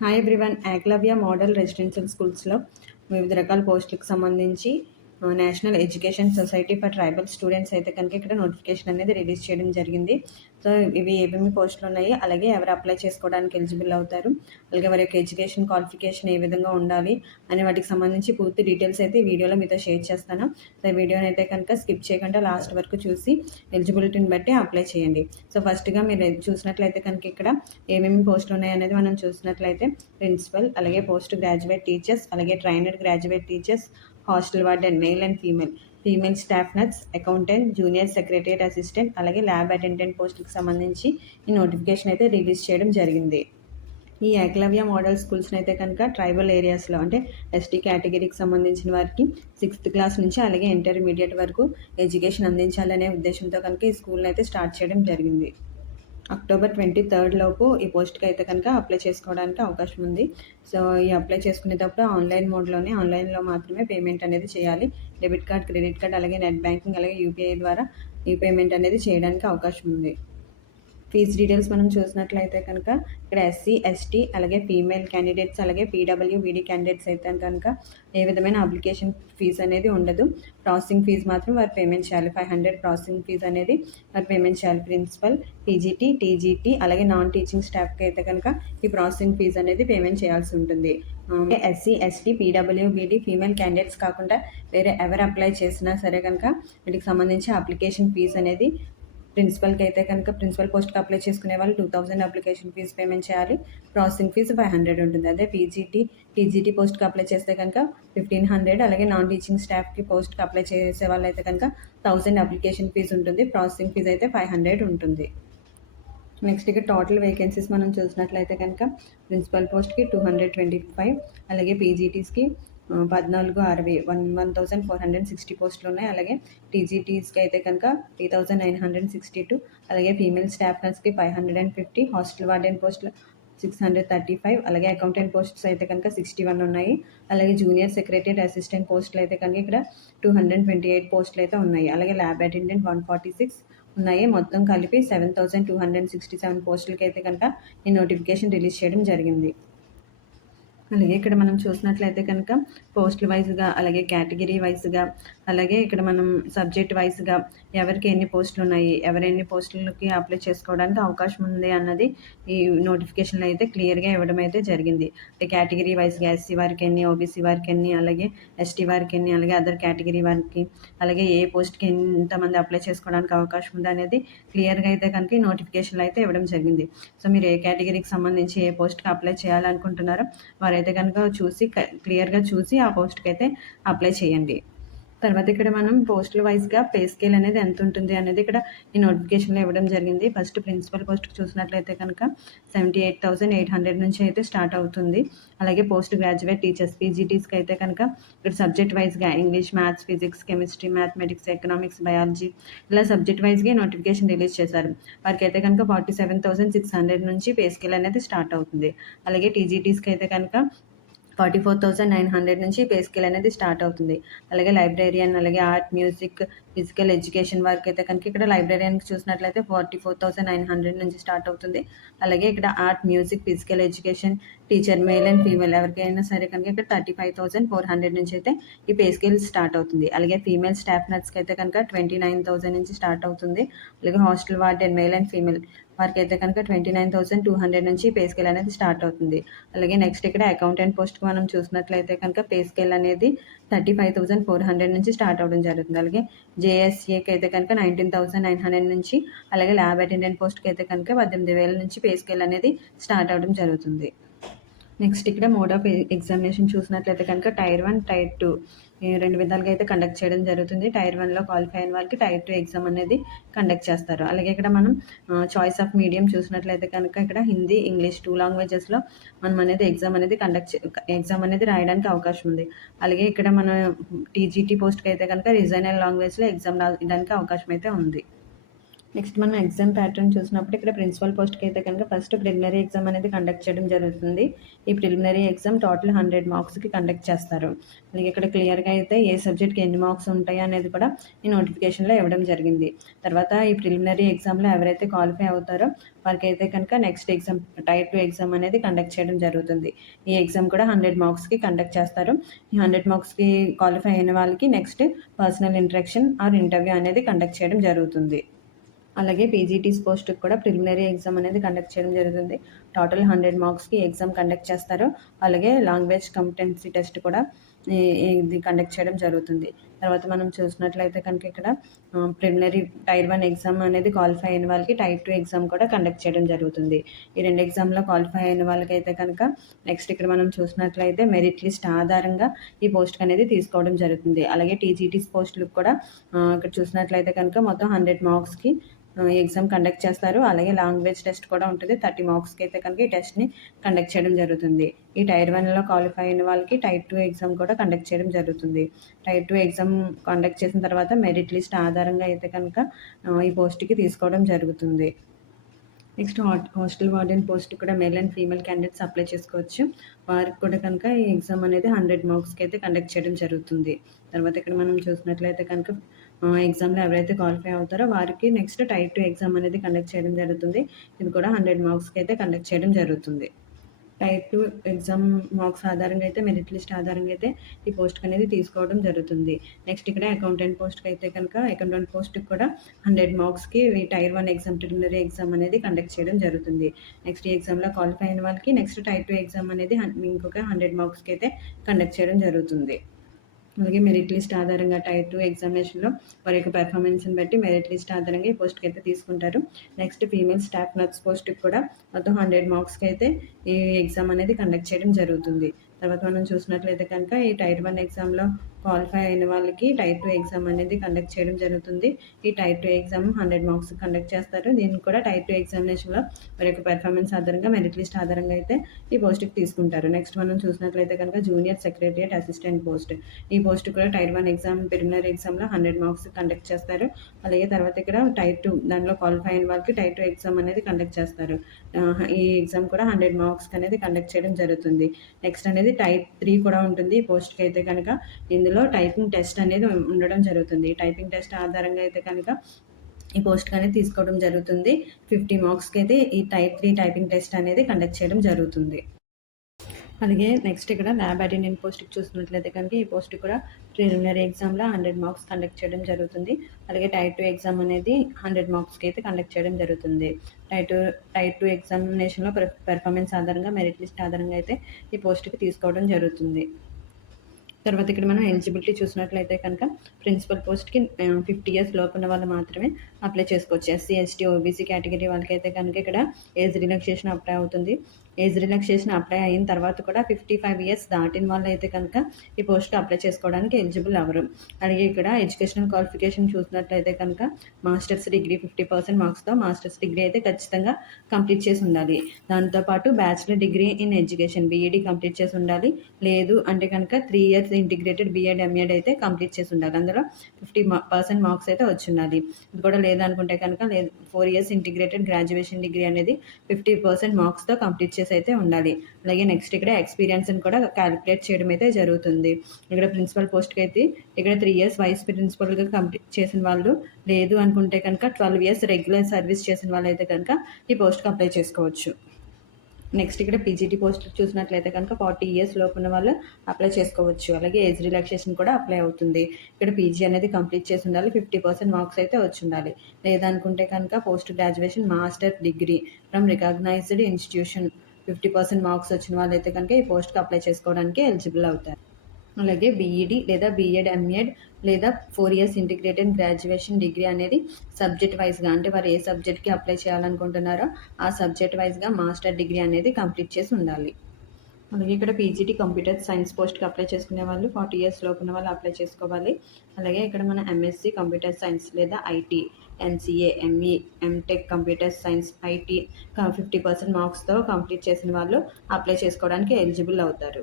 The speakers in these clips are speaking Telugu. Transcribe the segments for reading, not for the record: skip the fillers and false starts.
Hi everyone. Eklavya model residential స్కూల్స్లో వివిధ రకాల పోస్టులకు సంబంధించి national education society for tribal students అయితే కనుక ఇక్కడ నోటిఫికేషన్ అనేది రిలీజ్ చేయడం జరిగింది. సో ఇవి ఏమేమి పోస్టులు ఉన్నాయి, అలాగే ఎవరు అప్లై చేసుకోవడానికి ఎలిజిబుల్ అవుతారు, అలాగే వారి యొక్క ఎడ్యుకేషన్ క్వాలిఫికేషన్ ఏ విధంగా ఉండాలి అనే వాటికి సంబంధించి పూర్తి డీటెయిల్స్ అయితే ఈ వీడియోలో మీతో షేర్ చేస్తాను. సో ఈ వీడియోని అయితే కనుక స్కిప్ చేయకుండా లాస్ట్ వరకు చూసి ఎలిజిబిలిటీని బట్టి అప్లై చేయండి. సో ఫస్ట్గా మీరు చూసినట్లయితే కనుక ఇక్కడ ఏమేమి పోస్టులు ఉన్నాయి అనేది మనం చూసినట్లయితే ప్రిన్సిపల్, అలాగే పోస్ట్ గ్రాడ్యుయేట్ టీచర్స్, అలాగే trainer graduate teachers, hostel warden male and female staff nurse, accountant, junior secretariat assistant, అలాగే ల్యాబ్ అటెండెంట్ పోస్టులకు సంబంధించి ఈ నోటిఫికేషన్ అయితే రిలీజ్ చేయడం జరిగింది. ఈ ఏకలవ్య మోడల్ స్కూల్స్ని అయితే కనుక ట్రైబల్ ఏరియాస్లో అంటే ఎస్టీ కేటగిరీకి సంబంధించిన వారికి 6th క్లాస్ నుంచి అలాగే ఇంటర్మీడియట్ వరకు ఎడ్యుకేషన్ అందించాలనే ఉద్దేశంతో కనుక ఈ స్కూల్ని అయితే స్టార్ట్ చేయడం జరిగింది. అక్టోబర్ 23 లోపు ఈ పోస్ట్కి అయితే కనుక అప్లై చేసుకోవడానికి అవకాశం ఉంది. సో ఈ అప్లై చేసుకునేటప్పుడు ఆన్లైన్లో మాత్రమే పేమెంట్ అనేది చేయాలి. డెబిట్ కార్డ్, క్రెడిట్ కార్డ్, అలాగే నెట్ బ్యాంకింగ్, అలాగే యూపీఐ ద్వారా ఈ పేమెంట్ అనేది చేయడానికి అవకాశం ఉంది. ఫీజ్ డీటెయిల్స్ మనం చూసినట్లయితే కనుక ఇక్కడ ఎస్సీ, ఎస్టీ, అలాగే ఫీమేల్ క్యాండిడేట్స్, అలాగే పీడబ్ల్యూబీడీ క్యాండిడేట్స్ అయితే కనుక ఏ విధమైన అప్లికేషన్ ఫీజు అనేది ఉండదు. ప్రాసెసింగ్ ఫీజు మాత్రం వారు పేమెంట్ చేయాలి. 500 ప్రాసెసింగ్ ఫీజు అనేది వారు పేమెంట్ చేయాలి. ప్రిన్సిపల్, పీజీటీ, టీజీటీ, అలాగే నాన్ టీచింగ్ స్టాఫ్కి అయితే కనుక ఈ ప్రాసెసింగ్ ఫీజు అనేది పేమెంట్ చేయాల్సి ఉంటుంది. SC, ST, PWBD female candidates కాకుండా వేరే ఎవరు అప్లై చేసినా సరే కనుక వీటికి సంబంధించి అప్లికేషన్ ఫీజు అనేది ప్రిన్సిపల్కి అయితే కనుక ప్రిన్సిపల్ పోస్ట్కి అప్లై చేసుకునే వాళ్ళు 2000 అప్లికేషన్ ఫీజు పేమెంట్ చేయాలి. ప్రాసెసింగ్ ఫీజు 500 ఉంటుంది. అదే పీజీటీ, టీజీటీ పోస్ట్కి అప్లై చేస్తే కనుక 1500, అలాగే నాన్ టీచింగ్ స్టాఫ్కి పోస్ట్కి అప్లై చేసే వాళ్ళు అయితే కనుక 1000 అప్లికేషన్ ఫీజు ఉంటుంది. ప్రాసెసింగ్ ఫీజు అయితే 500 ఉంటుంది. నెక్స్ట్ ఇక్కడ టోటల్ వేకెన్సీస్ మనం చూసినట్లయితే కనుక ప్రిన్సిపల్ పోస్ట్కి 225, అలాగే పీజీటీస్కి 1460 1460 పోస్టులు ఉన్నాయి. అలాగే టీజీటీస్కి అయితే కనుక 3962, అలాగే ఫీమేల్ స్టాఫ్ నర్స్కి 550, హాస్టల్ వార్డెన్ పోస్టులు 635, అలాగే అకౌంటెంట్ పోస్ట్స్ అయితే కనుక 61 ఉన్నాయి. అలాగే జూనియర్ సెక్రటరియట్ అసిస్టెంట్ పోస్టులు అయితే కనుక ఇక్కడ 228 పోస్టులు అయితే ఉన్నాయి. అలాగే ల్యాబ్ అటెండెంట్ 146 ఉన్నాయి. మొత్తం కలిపి 7267 పోస్టులకి అయితే కనుక ఈ నోటిఫికేషన్ రిలీజ్ చేయడం జరిగింది. అలాగే ఇక్కడ మనం చూసినట్లయితే కనుక పోస్టుల వైజ్గా, అలాగే కేటగిరీ వైజ్గా, అలాగే ఇక్కడ మనం సబ్జెక్ట్ వైజ్గా ఎవరికి ఎన్ని పోస్టులు ఉన్నాయి, ఎవరెన్ని పోస్టులకి అప్లై చేసుకోవడానికి అవకాశం ఉంది అన్నది ఈ నోటిఫికేషన్లో అయితే క్లియర్గా ఇవ్వడం అయితే జరిగింది. అంటే కేటగిరీ వైజ్గా ఎస్సీ వారికి ఎన్ని, ఓబీసీ వారికి ఎన్ని, అలాగే ఎస్టీ వారికి ఎన్ని, అలాగే అదర్ కేటగిరీ వారికి, అలాగే ఏ పోస్ట్కి ఎంతమంది అప్లై చేసుకోవడానికి అవకాశం ఉంది అనేది క్లియర్గా అయితే కనుక ఈ నోటిఫికేషన్లో అయితే ఇవ్వడం జరిగింది. సో మీరు ఏ కేటగిరీకి సంబంధించి ఏ పోస్ట్కి అప్లై చేయాలనుకుంటున్నారో వారైతే కనుక క్లియర్గా చూసి ఆ పోస్ట్కి అయితే అప్లై చేయండి. తర్వాత ఇక్కడ మనం పోస్టుల వైజ్గా పే స్కేల్ అనేది ఎంత ఉంటుంది అనేది ఇక్కడ ఈ నోటిఫికేషన్లో ఇవ్వడం జరిగింది. ఫస్ట్ ప్రిన్సిపల్ పోస్ట్కి చూసినట్లయితే కనుక 78,800 నుంచి అయితే స్టార్ట్ అవుతుంది. అలాగే పోస్ట్ గ్రాడ్యుయేట్ టీచర్స్ పీజీటీస్కి అయితే కనుక ఇక్కడ సబ్జెక్ట్ వైజ్గా English, maths, physics, chemistry, mathematics, economics, biology ఇలా సబ్జెక్ట్ వైజ్గా నోటిఫికేషన్ రిలీజ్ చేశారు. వారికి అయితే కనుక 47,600 నుంచి పే స్కేల్ అనేది స్టార్ట్ అవుతుంది. అలాగే టీజీటీస్కి అయితే కనుక 44,900 నుంచి పే స్కేల్ అనేది స్టార్ట్ అవుతుంది. అలాగే లైబ్రేరియన్, అలాగే ఆర్ట్, మ్యూజిక్, ఫిజికల్ ఎడ్యుకేషన్ వారికి అయితే కనుక ఇక్కడ లైబ్రేరియన్కి చూసినట్లయితే 44,900 నుంచి స్టార్ట్ అవుతుంది. అలాగే ఇక్కడ art, music, physical education teacher male and female ఎవరికైనా సరే కనుక ఇక్కడ 35,400 నుంచి అయితే ఈ పే స్కేల్ స్టార్ట్ అవుతుంది. అలాగే ఫీమేల్ స్టాఫ్ నర్స్కి అయితే కనుక 29,000 నుంచి స్టార్ట్ అవుతుంది. అలాగే hostel warden male and female వారికి అయితే కనుక 29,200 నుంచి పే స్కేల్ అనేది స్టార్ట్ అవుతుంది. అలాగే నెక్స్ట్ ఇక్కడ అకౌంటెంట్ పోస్ట్కి మనం చూసినట్లయితే కనుక పే స్కేల్ అనేది 35,400 నుంచి స్టార్ట్ అవ్వడం జరుగుతుంది. అలాగే జేఎస్ఏకి అయితే కనుక 19,900 నుంచి, అలాగే ల్యాబ్ అటెండెంట్ పోస్ట్కి అయితే కనుక 18,000 నుంచి పే స్కేల్ అనేది స్టార్ట్ అవ్వడం జరుగుతుంది. నెక్స్ట్ ఇక్కడ మోడ్ ఆఫ్ ఎగ్జామినేషన్ చూసినట్లయితే కనుక టైర్ 1, టైర్ 2 రెండు విధాలుగా అయితే కండక్ట్ చేయడం జరుగుతుంది. టైర్ 1లో క్వాలిఫై అయిన వాళ్ళకి టైర్ 2 ఎగ్జామ్ అనేది కండక్ట్ చేస్తారు. అలాగే ఇక్కడ మనం చాయిస్ ఆఫ్ మీడియం చూసినట్లయితే కనుక ఇక్కడ హిందీ, ఇంగ్లీష్ 2 లాంగ్వేజెస్లో మనం అనేది ఎగ్జామ్ అనేది రాయడానికి అవకాశం ఉంది. అలాగే ఇక్కడ మన టీజీటీ పోస్ట్కి అయితే కనుక రీజనల్ లాంగ్వేజ్లో ఎగ్జామ్ రాయడానికి అవకాశం అయితే ఉంది. నెక్స్ట్ మనం ఎగ్జామ్ ప్యాటర్న్ చూసినప్పుడు ఇక్కడ ప్రిన్సిపల్ పోస్ట్‌కి అయితే కనుక ఫస్ట్ ప్రిలిమినరీ ఎగ్జామ్ అనేది కండక్ట్ చేయడం జరుగుతుంది. ఈ ప్రిలిమినరీ ఎగ్జామ్ టోటల్ 100 మార్క్స్‌కి కండక్ట్ చేస్తారు. అలాగే ఇక్కడ క్లియర్‌గా అయితే ఏ సబ్జెక్ట్‌కి ఎన్ని మార్క్స్ ఉంటాయి అనేది కూడా ఈ నోటిఫికేషన్‌లో ఇవ్వడం జరిగింది. తర్వాత ఈ ప్రిలిమినరీ ఎగ్జామ్‌లో ఎవరైతే క్వాలిఫై అవుతారో వారికైతే కనుక నెక్స్ట్ ఎగ్జామ్ టైర్ 2 ఎగ్జామ్ అనేది కండక్ట్ చేయడం జరుగుతుంది. ఈ ఎగ్జామ్ కూడా 100 మార్క్స్‌కి కండక్ట్ చేస్తారు. ఈ 100 మార్క్స్‌కి క్వాలిఫై అయిన వాళ్ళకి next personal interaction or interview అనేది కండక్ట్ చేయడం జరుగుతుంది. అలాగే పీజీటీస్ పోస్ట్‌కి కూడా ప్రిలిమినరీ ఎగ్జామ్ అనేది కండక్ట్ చేయడం జరుగుతుంది. టోటల్ 100 మార్క్స్‌కి ఎగ్జామ్ కండక్ట్ చేస్తారు. అలాగే లాంగ్వేజ్ కాంపిటెన్సీ టెస్ట్ కూడా ఇది కండక్ట్ చేయడం జరుగుతుంది. తర్వాత మనం చూసినట్లయితే కనుక ఇక్కడ ప్రిలిమినరీ టైర్ 1 ఎగ్జామ్ అనేది క్వాలిఫై అయిన వాళ్ళకి టైర్ 2 ఎగ్జామ్ కూడా కండక్ట్ చేయడం జరుగుతుంది. ఈ 2 ఎగ్జామ్‌లో క్వాలిఫై అయిన వాళ్ళకైతే కనుక నెక్స్ట్ ఇక్కడ మనం చూసినట్లయితే మెరిట్ లిస్ట్ ఆధారంగా ఈ పోస్ట్‌కి అనేది తీసుకోవడం జరుగుతుంది. అలాగే టీజీటీస్ పోస్టులకు కూడా ఇక్కడ చూసినట్లయితే కనుక మొత్తం 100 మార్క్స్‌కి ఎగ్జామ్ కండక్ట్ చేస్తారు. అలాగే లాంగ్వేజ్ టెస్ట్ కూడా ఉంటుంది. 30 మార్క్స్‌కి అయితే కనుక ఈ టెస్ట్‌ని కండక్ట్ చేయడం జరుగుతుంది. ఈ టైర్ 1లో క్వాలిఫై అయిన వాళ్ళకి టైర్ 2 ఎగ్జామ్ కూడా కండక్ట్ చేయడం జరుగుతుంది. టైర్ 2 ఎగ్జామ్ కండక్ట్ చేసిన తర్వాత మెరిట్ లిస్ట్ ఆధారంగా అయితే కనుక ఈ పోస్ట్‌కి తీసుకోవడం జరుగుతుంది. నెక్స్ట్ హాస్టల్ వార్డెన్ పోస్ట్ కూడా male and female candidates apply చేసుకోవచ్చు. వారికి కూడా కనుక ఈ ఎగ్జామ్ అనేది 100 మార్క్స్‌కి అయితే కండక్ట్ చేయడం జరుగుతుంది. తర్వాత ఇక్కడ మనం చూసినట్లయితే కనుక ఎగ్జామ్‌లో ఎవరైతే క్వాలిఫై అవుతారో వారికి నెక్స్ట్ టైర్ 2 ఎగ్జామ్ అనేది కండక్ట్ చేయడం జరుగుతుంది. ఇది కూడా 100 మార్క్స్‌కి అయితే కండక్ట్ చేయడం జరుగుతుంది. టైర్ 2 ఎగ్జామ్ మార్క్స్ ఆధారంగా అయితే మెరిట్ లిస్ట్ ఆధారంగా అయితే ఈ పోస్ట్‌కి అనేది తీసుకోవడం జరుగుతుంది. నెక్స్ట్ ఇక్కడ అకౌంటెంట్ పోస్ట్‌కి అయితే కనుక అకౌంటెంట్ పోస్ట్‌కి కూడా 100 మార్క్స్‌కి ఈ టైర్ 1 ఎగ్జామ్ ప్రిలిమినరీ ఎగ్జామ్ అనేది కండక్ట్ చేయడం జరుగుతుంది. నెక్స్ట్ ఈ ఎగ్జామ్‌లో క్వాలిఫై అయిన వాళ్ళకి నెక్స్ట్ టైర్ 2 ఎగ్జామ్ అనేది ఇంకొక 100 మార్క్స్‌కి అయితే కండక్ట్ చేయడం జరుగుతుంది. అలాగే మెరిట్ లిస్ట్ ఆధారంగా టైర్ 2 ఎగ్జామినేషన్‌లో వారి యొక్క పెర్ఫార్మెన్స్‌ని బట్టి మెరిట్ లిస్ట్ ఆధారంగా ఈ పోస్ట్‌కి అయితే తీసుకుంటారు. నెక్స్ట్ ఫీమేల్ స్టాఫ్ నర్స్ పోస్ట్‌కి కూడా మొత్తం 100 మార్క్స్‌కి అయితే ఈ ఎగ్జామ్ అనేది కండక్ట్ చేయడం జరుగుతుంది. తర్వాత మనం చూసినట్లయితే కనుక ఈ టైర్ 1 ఎగ్జామ్‌లో క్వాలిఫై అయిన వాళ్ళకి టైర్ 2 ఎగ్జామ్ అనేది కండక్ట్ చేయడం జరుగుతుంది. ఈ టైర్ 2 ఎగ్జామ్ 100 మార్క్స్ కండక్ట్ చేస్తారు. దీన్ని కూడా టైర్ 2 ఎగ్జామినేషన్‌లో వారి యొక్క పెర్ఫార్మెన్స్ ఆధారంగా మెరిట్ లిస్ట్ ఆధారంగా అయితే ఈ పోస్ట్‌కి తీసుకుంటారు. నెక్స్ట్ మనం చూసినట్లయితే కనుక జూనియర్ సెక్రటరియట్ అసిస్టెంట్ పోస్ట్. ఈ పోస్ట్ కూడా టైర్ 1 ఎగ్జామ్ ప్రిలిమినరీ ఎగ్జామ్‌లో 100 మార్క్స్ కండక్ట్ చేస్తారు. అలాగే తర్వాత ఇక్కడ టైర్ 2 దానిలో క్వాలిఫై అయిన వాళ్ళకి టైర్ 2 ఎగ్జామ్ అనేది కండక్ట్ చేస్తారు. ఈ ఎగ్జామ్ కూడా 100 మార్క్స్‌కి అనేది కండక్ట్ చేయడం జరుగుతుంది. నెక్స్ట్ అనేది టైర్ 3 కూడా ఉంటుంది. ఈ పోస్ట్‌కి అయితే కనుక ఇందులో టైపింగ్ టెస్ట్ అనేది ఉండడం జరుగుతుంది. టైపింగ్ టెస్ట్ ఆధారంగా అయితే కనుక ఈ పోస్ట్‌కి అనేది తీసుకోవడం జరుగుతుంది. 50 మార్క్స్‌కి అయితే ఈ టైర్ 3 టైపింగ్ టెస్ట్ అనేది కండక్ట్ చేయడం జరుగుతుంది. అలాగే నెక్స్ట్ ఇక్కడ ల్యాబ్ అటెండెంట్ పోస్ట్‌కి చూసినట్లయితే కనుక ఈ పోస్ట్ కూడా ప్రిలిమినరీ ఎగ్జామ్‌లో 100 మార్క్స్ కండక్ట్ చేయడం జరుగుతుంది. అలాగే టైర్ 2 ఎగ్జామ్ అనేది 100 మార్క్స్‌కి అయితే కండక్ట్ చేయడం జరుగుతుంది. టైర్ 2 ఎగ్జామినేషన్‌లో పెర్ఫార్మెన్స్ ఆధారంగా మెరిట్ లిస్ట్ ఆధారంగా అయితే ఈ పోస్ట్‌కి తీసుకోవడం జరుగుతుంది. తర్వాత ఇక్కడ మనం ఎలిజిబిలిటీ చూసినట్లయితే కనుక ప్రిన్సిపల్ పోస్ట్‌కి 50 ఇయర్స్ లోపు ఉన్న వాళ్ళు మాత్రమే అప్లై చేసుకోవచ్చు. ఎస్సీ, ఎస్టీ, ఓబీసీ కేటగిరీ వాళ్ళకైతే కనుక ఇక్కడ ఏజ్ రిలాక్సేషన్ అప్లై అవుతుంది. ఏజ్ రిలాక్సేషన్ అప్లై అయిన తర్వాత కూడా 55 ఇయర్స్ దాటిన వాళ్ళైతే కనుక ఈ పోస్ట్‌కి అప్లై చేసుకోవడానికి ఎలిజిబుల్ అవ్వరు. అలాగే ఇక్కడ ఎడ్యుకేషనల్ క్వాలిఫికేషన్ చూసినట్లయితే కనుక మాస్టర్స్ డిగ్రీ 50% మార్క్స్‌తో మాస్టర్స్ డిగ్రీ అయితే ఖచ్చితంగా కంప్లీట్ చేసి ఉండాలి. దాంతోపాటు bachelor degree in education BEd complete చేసి ఉండాలి. లేదు అంటే కనుక 3 ఇయర్స్ ఇంటిగ్రేటెడ్ బీఎడ్, ఎంఎడ్ అయితే కంప్లీట్ చేసి ఉండాలి. అందులో 50% మార్క్స్ అయితే వచ్చి ఉండాలి. ఇది కూడా లేదనుకుంటే కనుక 4 ఇయర్స్ ఇంటిగ్రేటెడ్ గ్రాడ్యుయేషన్ డిగ్రీ అనేది 50% మార్క్స్‌తో కంప్లీట్ చేసి అయితే ఉండాలి. అలాగే నెక్స్ట్ ఇక్కడ ఎక్స్పీరియన్స్‌ని కూడా క్యాలిక్యులేట్ చేయడం అయితే జరుగుతుంది. ఇక్కడ ప్రిన్సిపల్ పోస్ట్‌కి అయితే ఇక్కడ 3 ఇయర్స్ వైస్ ప్రిన్సిపల్‌గా కంప్లీట్ చేసిన వాళ్ళు, లేదు అనుకుంటే కనుక 12 ఇయర్స్ రెగ్యులర్ సర్వీస్ చేసిన వాళ్ళైతే కనుక ఈ పోస్ట్‌కి అప్లై చేసుకోవచ్చు. నెక్స్ట్ ఇక్కడ పీజీటీ పోస్టులు చూసినట్లయితే కనుక 40 ఇయర్స్ లోపు ఉన్న వాళ్ళు అప్లై చేసుకోవచ్చు. అలాగే ఏజ్ రిలాక్సేషన్ కూడా అప్లై అవుతుంది. ఇక్కడ పీజీ అనేది కంప్లీట్ చేసి ఉండాలి. 50% మార్క్స్ అయితే వచ్చి ఉండాలి. లేదనుకుంటే కనుక post graduation master degree from recognised institution 50% marks వచ్చిన వాళ్ళైతే కనుక ఈ పోస్ట్‌కి అప్లై చేసుకోవడానికి ఎలిజిబుల్ అవుతారు. అలాగే బీఈడీ లేదా బీఎడ్, ఎంఎడ్ లేదా 4 ఇయర్స్ ఇంటిగ్రేటెడ్ గ్రాడ్యుయేషన్ డిగ్రీ అనేది సబ్జెక్ట్ వైస్‌గా అంటే వారు ఏ సబ్జెక్ట్‌కి అప్లై చేయాలనుకుంటున్నారో ఆ సబ్జెక్ట్ వైస్‌గా మాస్టర్ డిగ్రీ అనేది కంప్లీట్ చేసి ఉండాలి. అలాగే ఇక్కడ పీజీటీ కంప్యూటర్ సైన్స్ పోస్ట్‌కి అప్లై చేసుకునే వాళ్ళు 40 ఇయర్స్ లోపు ఉన్న వాళ్ళు అప్లై చేసుకోవాలి. అలాగే ఇక్కడ మన ఎంఎస్సీ కంప్యూటర్ సైన్స్ లేదా IT, MCA, ME, MTech computer science, IT 50% మార్క్స్‌తో కంప్లీట్ చేసిన వాళ్ళు అప్లై చేసుకోవడానికి ఎలిజిబుల్ అవుతారు.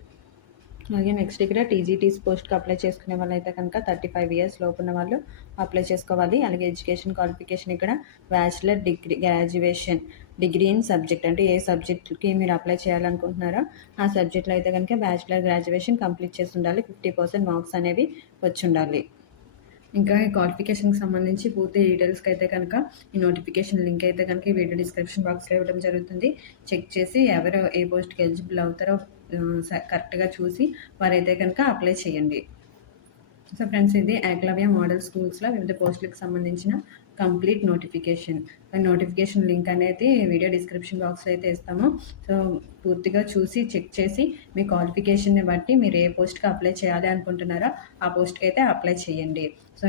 అలాగే నెక్స్ట్ ఇక్కడ టీజీటీస్ పోస్ట్‌కి అప్లై చేసుకునే వాళ్ళైతే కనుక 35 ఇయర్స్ లోపున్న వాళ్ళు అప్లై చేసుకోవాలి. అలాగే ఎడ్యుకేషన్ క్వాలిఫికేషన్ ఇక్కడ bachelor degree, graduation, degree in subject అంటే ఏ సబ్జెక్ట్‌కి మీరు అప్లై చేయాలనుకుంటున్నారో ఆ సబ్జెక్ట్‌లో అయితే కనుక బ్యాచిలర్, గ్రాడ్యుయేషన్ కంప్లీట్ చేసి ఉండాలి. 50% మార్క్స్ అనేవి వచ్చుండాలి. ఇంకా ఈ క్వాలిఫికేషన్‌కి సంబంధించి పూర్తి డీటెయిల్స్‌కి అయితే కనుక ఈ నోటిఫికేషన్ లింక్ అయితే కనుక ఈ వీడియో డిస్క్రిప్షన్ బాక్స్‌లో ఇవ్వడం జరుగుతుంది. చెక్ చేసి ఎవరు ఏ పోస్ట్‌కి ఎలిజిబుల్ అవుతారో కరెక్ట్‌గా చూసి వారైతే కనుక అప్లై చేయండి. సో ఫ్రెండ్స్, ఇది ఏకలవ్య మోడల్ స్కూల్స్‌లో వివిధ పోస్టులకు సంబంధించిన కంప్లీట్ నోటిఫికేషన్. నోటిఫికేషన్ లింక్ అనేది వీడియో డిస్క్రిప్షన్ బాక్స్‌లో అయితే ఇస్తాము. సో పూర్తిగా చూసి చెక్ చేసి మీ క్వాలిఫికేషన్‌ని బట్టి మీరు ఏ పోస్ట్‌కి అప్లై చేయాలి అనుకుంటున్నారో ఆ పోస్ట్‌కి అయితే అప్లై చేయండి. సో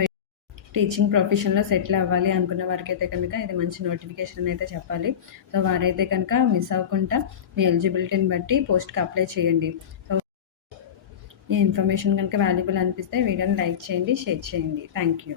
టీచింగ్ ప్రొఫెషన్‌లో సెటిల్ అవ్వాలి అనుకున్న వారికైతే కనుక ఇది మంచి నోటిఫికేషన్ అని అయితే చెప్పాలి. సో వారైతే కనుక మిస్ అవ్వకుండా మీ ఎలిజిబిలిటీని బట్టి పోస్ట్‌కి అప్లై చేయండి. సో ఈ ఇన్ఫర్మేషన్ కనుక వాల్యుబుల్ అనిపిస్తే వీడియోని లైక్ చేయండి, షేర్ చేయండి. Thank you.